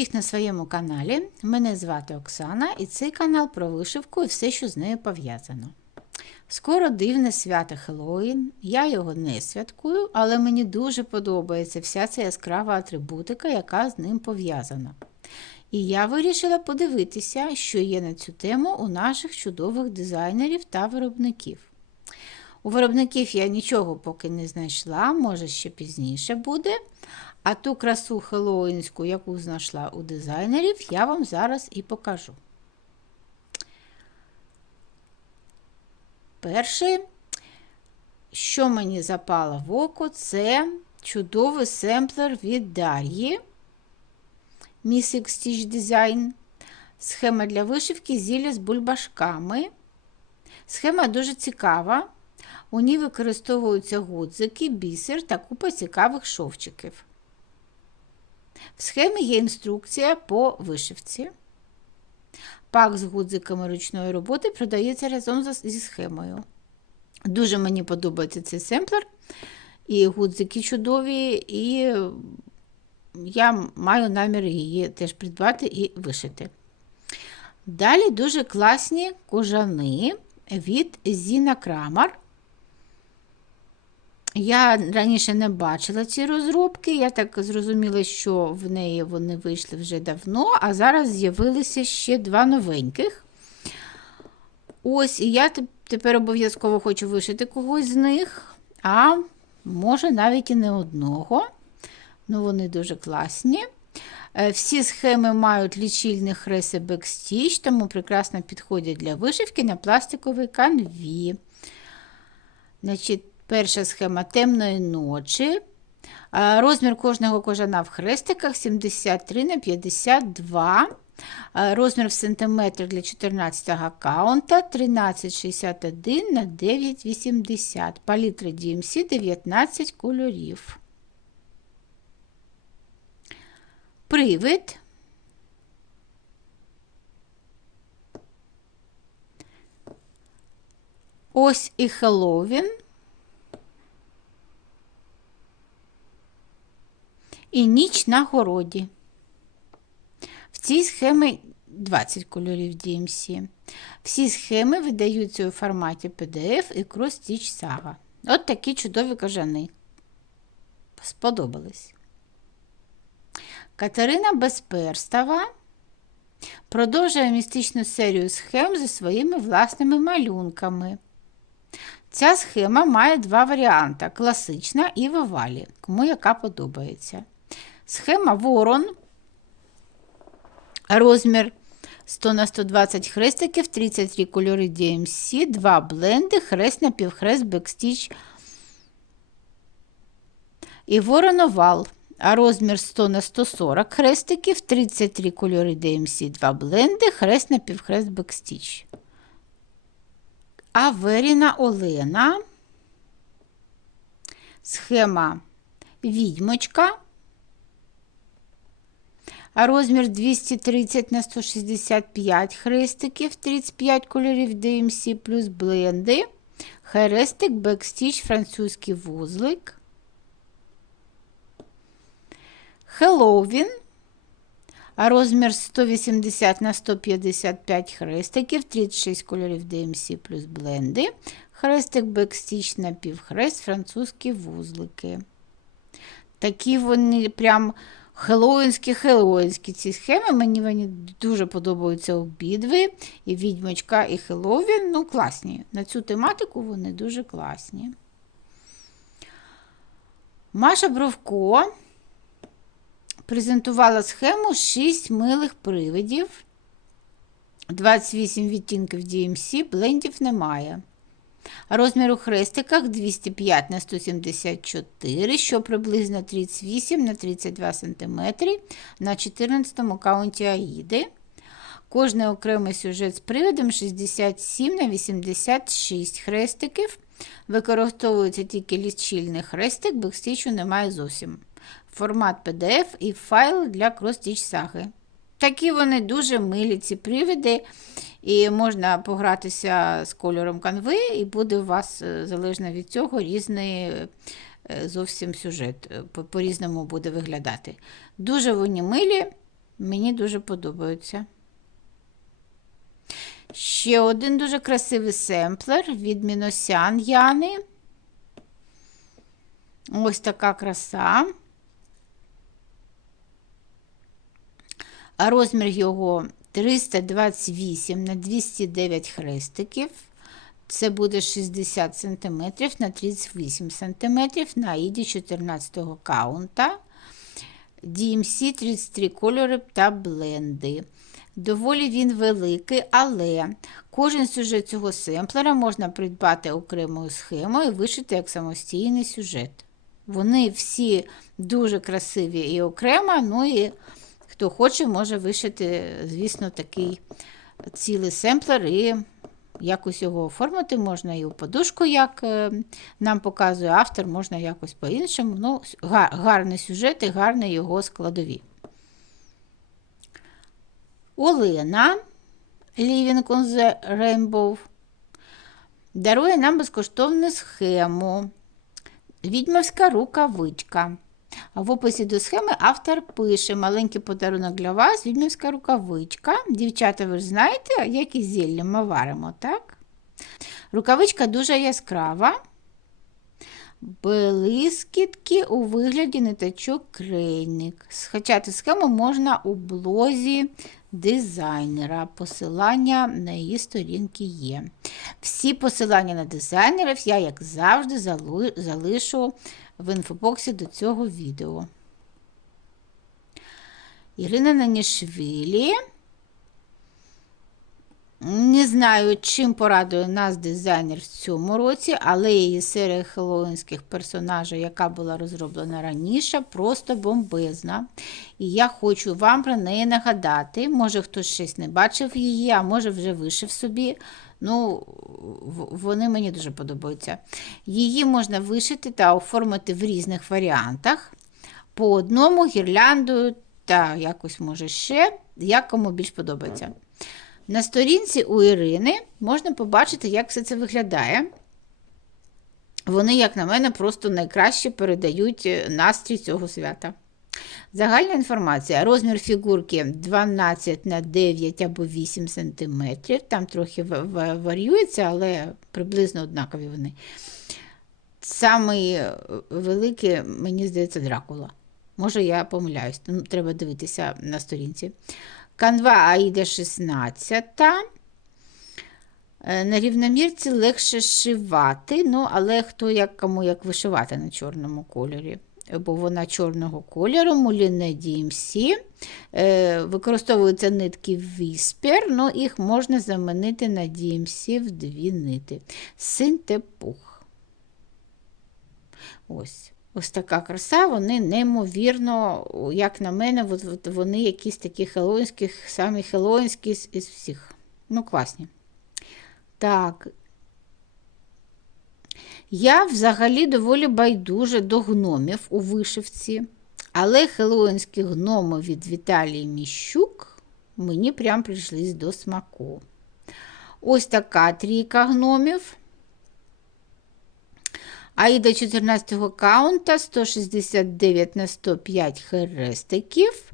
Всіх на своєму каналі. Мене звати Оксана і цей канал про вишивку і все, що з нею пов'язано. Скоро дивне свято Хеллоуін. Я його не святкую, але мені дуже подобається вся ця яскрава атрибутика, яка з ним пов'язана. І я вирішила подивитися, що є на цю тему у наших чудових дизайнерів та виробників. У виробників я нічого поки не знайшла, може ще пізніше буде. А ту красу хеллоуінську, яку знайшла у дизайнерів, я вам зараз і покажу. Перше, що мені запало в око, це чудовий семплер від Дар'ї Missing Stitch Design. Схема для вишивки зілля з бульбашками. Схема дуже цікава. У ній використовуються гудзики, бісер та купа цікавих шовчиків. В схемі є інструкція по вишивці. Пак з гудзиками ручної роботи продається разом зі схемою. Дуже мені подобається цей семплер. І гудзики чудові, і я маю намір її теж придбати і вишити. Далі дуже класні кожани від Зіна Крамар. Я раніше не бачила ці розробки, я так зрозуміла, що в неї вони вийшли вже давно, а зараз з'явилися ще два новеньких. Ось, і я тепер обов'язково хочу вишити когось з них, а може навіть і не одного. Ну, вони дуже класні. Всі схеми мають лічильний хрест і тому прекрасно підходять для вишивки на пластиковій канві. Значить, Перша схема темної ночі. Розмір кожного кожана в хрестиках 73 на 52. Розмір в сантиметр для 14 аккаунта 1361 на 980. Палітра DMC 19 кольорів. Привид. Ось і Хеллоуін. І ніч на городі. В цій схемі 20 кольорів DMC. Всі схеми видаються у форматі PDF і Cross Stitch Saga. От такі чудові кажани. Сподобались. Катерина Безперстова продовжує містичну серію схем зі своїми власними малюнками. Ця схема має два варіанти класична і в кому яка подобається. Схема ворон. Розмір 100 на 120 хрестиків, 33 кольори DMC, 2 бленди, хрест на півхрест, бекстіч і вороновал. А розмір 100 на 140 хрестиків, 33 кольори DMC, 2 бленди, хрест на півхрест, бекстіч. Аверіна Олена. Схема відьмочка. Розмір 230 на 165 хрестиків, 35 кольорів DMC плюс бленди. Хрестик, бекстіч, французький вузлик. Хеллоуін. Розмір 180 на 155 хрестиків, 36 кольорів DMC плюс бленди. Хрестик бекстіч на півхрест, французькі вузлики. Такі вони прям хеллоуінські хеллоуінські ці схеми. Мені вони дуже подобаються обидві. І відьмочка, і Хеллоуін. Ну, класні. На цю тематику вони дуже класні. Маша Бровко презентувала схему 6 милих привидів. 28 відтінків DMC, блендів немає. Розмір у хрестиках 205 на 174, що приблизно 38 на 32 см на 14 каунті Аїди. Кожний окремий сюжет з приводом 67 на 86 хрестиків. Використовується тільки лічильний хрестик, бекстічу немає зовсім. Формат PDF і файл для Cross-Stitch саги. Такі вони дуже милі, ці привиди, і можна погратися з кольором канви, і буде у вас, е, залежно від цього, різний е, зовсім сюжет. По-різному буде виглядати. Дуже вони милі, Мені дуже подобаються. Ще один дуже красивий семплер від Міносян Яни. Ось така краса. А розмір його 328 на 209 хрестиків. Це буде 60 см на 38 см на іді 14 каунта. DMC 33 кольори та бленди. Доволі він великий, але кожен сюжет цього семплера можна придбати окремою схемою і вишити як самостійний сюжет. Вони всі дуже красиві і окремо, ну і хто хоче, може вишити, звісно, такий цілий семплер і якось його оформити можна і у подушку, як е, нам показує автор, можна якось по-іншому. Ну, гарний сюжет і гарний його складові. Олена Living on the Rainbow дарує нам безкоштовну схему. Відьмовська рукавичка. В описі до схеми автор пише маленький подарунок для вас, відьмівська рукавичка. Дівчата, ви ж знаєте, які зілля ми варимо, так? Рукавичка дуже яскрава. Блискітки у вигляді ниточок крейник. Скачати схему можна у блозі дизайнера. Посилання на її сторінки є. Всі посилання на дизайнерів я, як завжди, залишу в інфобоксі до цього відео. Ірина Нанішвілі. Не знаю, чим порадує нас дизайнер в цьому році, але її серія хеллоуінських персонажів, яка була розроблена раніше, просто бомбезна. І я хочу вам про неї нагадати. Може, хтось щось не бачив її, а може вже вишив собі. Ну, вони мені дуже подобаються. Її можна вишити та оформити в різних варіантах. По одному гірляндою та якось може ще, як кому більш подобається. На сторінці у Ірини можна побачити, як все це виглядає. Вони, як на мене, просто найкраще передають е, настрій цього свята. Загальна інформація. Розмір фігурки 12 на 9 або 8 см. Там трохи в- в- варіюється, але приблизно однакові вони. Самий е, великий, мені здається, Дракула. Може, я помиляюсь, ну, треба дивитися на сторінці. Канва Аїда 16. Е, На рівномірці легше шивати, ну, але хто як кому як вишивати на чорному кольорі. Бо вона чорного кольору, муліне DMC. Е, Використовуються нитки Whisper, ну, їх можна замінити на DMC в дві нити. Синтепух. Ось. Ось така краса, вони неймовірно, як на мене, вони якісь такі хеллоуінські, самі хеллоуінські з, всіх. Ну, класні. Так. Я взагалі доволі байдуже до гномів у вишивці, але хеллоуінські гноми від Віталії Міщук мені прям прийшлись до смаку. Ось така трійка гномів. Аїда 14 каунта 169 на 105 хрестиків.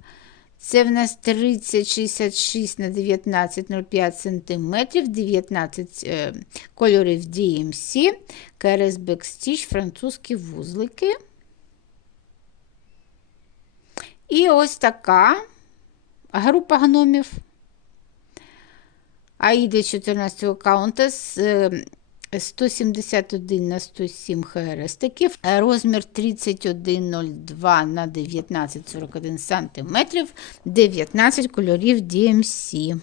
Це в нас 3066 на 19,05 см, 19 е, кольорів DMC, КРС Backstitch, французькі вузлики. І ось така група гномів. Аїда 14 го каунта з е, 171 на 107 хрестиків, розмір 3102 на 1941 см, 19 кольорів DMC.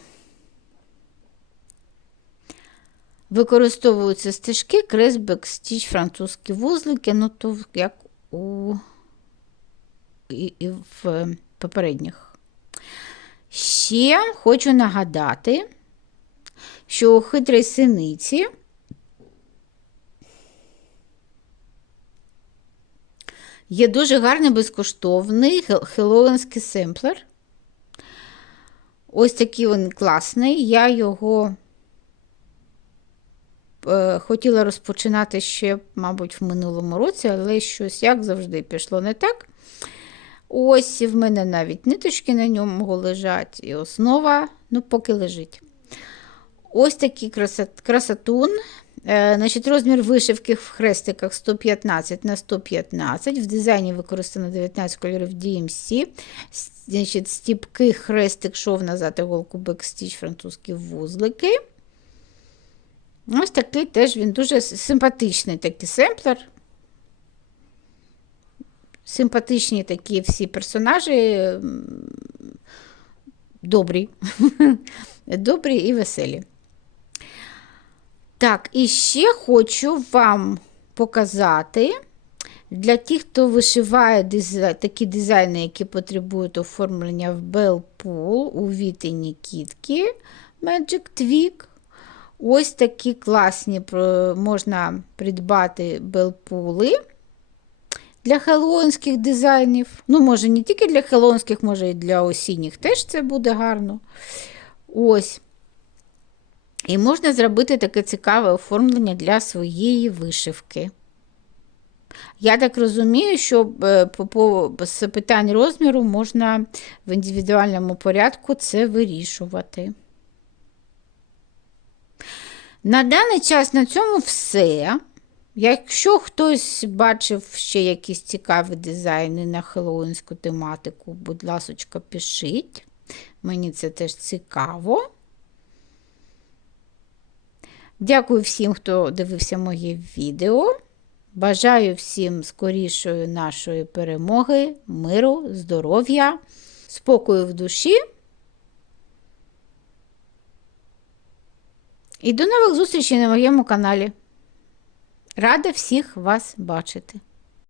Використовуються стежки, кресбек, стіч, французькі вузлики, ну то як у і, і в попередніх. Ще хочу нагадати, що у хитрій синиці Є дуже гарний безкоштовний хеллоуінський семплер. Ось такий він класний. Я його е, хотіла розпочинати ще, мабуть, в минулому році, але щось, як завжди, пішло не так. Ось в мене навіть ниточки на ньому лежать, і основа, ну, поки лежить. Ось такий красот, красотун. Е, значить, розмір вишивки в хрестиках 115 на 115. В дизайні використано 19 кольорів DMC. Значить, стіпки, хрестик, шов назад, іголку, бекстіч, французькі вузлики. Ось такий теж він дуже симпатичний такий семплер. Симпатичні такі всі персонажі. Добрі. Добрі і веселі. Так, і ще хочу вам показати для тих, хто вишиває дизай- такі дизайни, які потребують оформлення в Bellpool у Вітині Кітки Magic Twig. Ось такі класні можна придбати белпули для хеллоуінських дизайнів. Ну, може, не тільки для хеллоуінських, може і для осінніх теж це буде гарно. Ось. І можна зробити таке цікаве оформлення для своєї вишивки. Я так розумію, що е, з питань розміру можна в індивідуальному порядку це вирішувати. На даний час на цьому все. Якщо хтось бачив ще якісь цікаві дизайни на хеллоуінську тематику, будь ласочка, пишіть. Мені це теж цікаво. Дякую всім, хто дивився моє відео. Бажаю всім скорішої нашої перемоги, миру, здоров'я, спокою в душі. І до нових зустрічей на моєму каналі. Рада всіх вас бачити!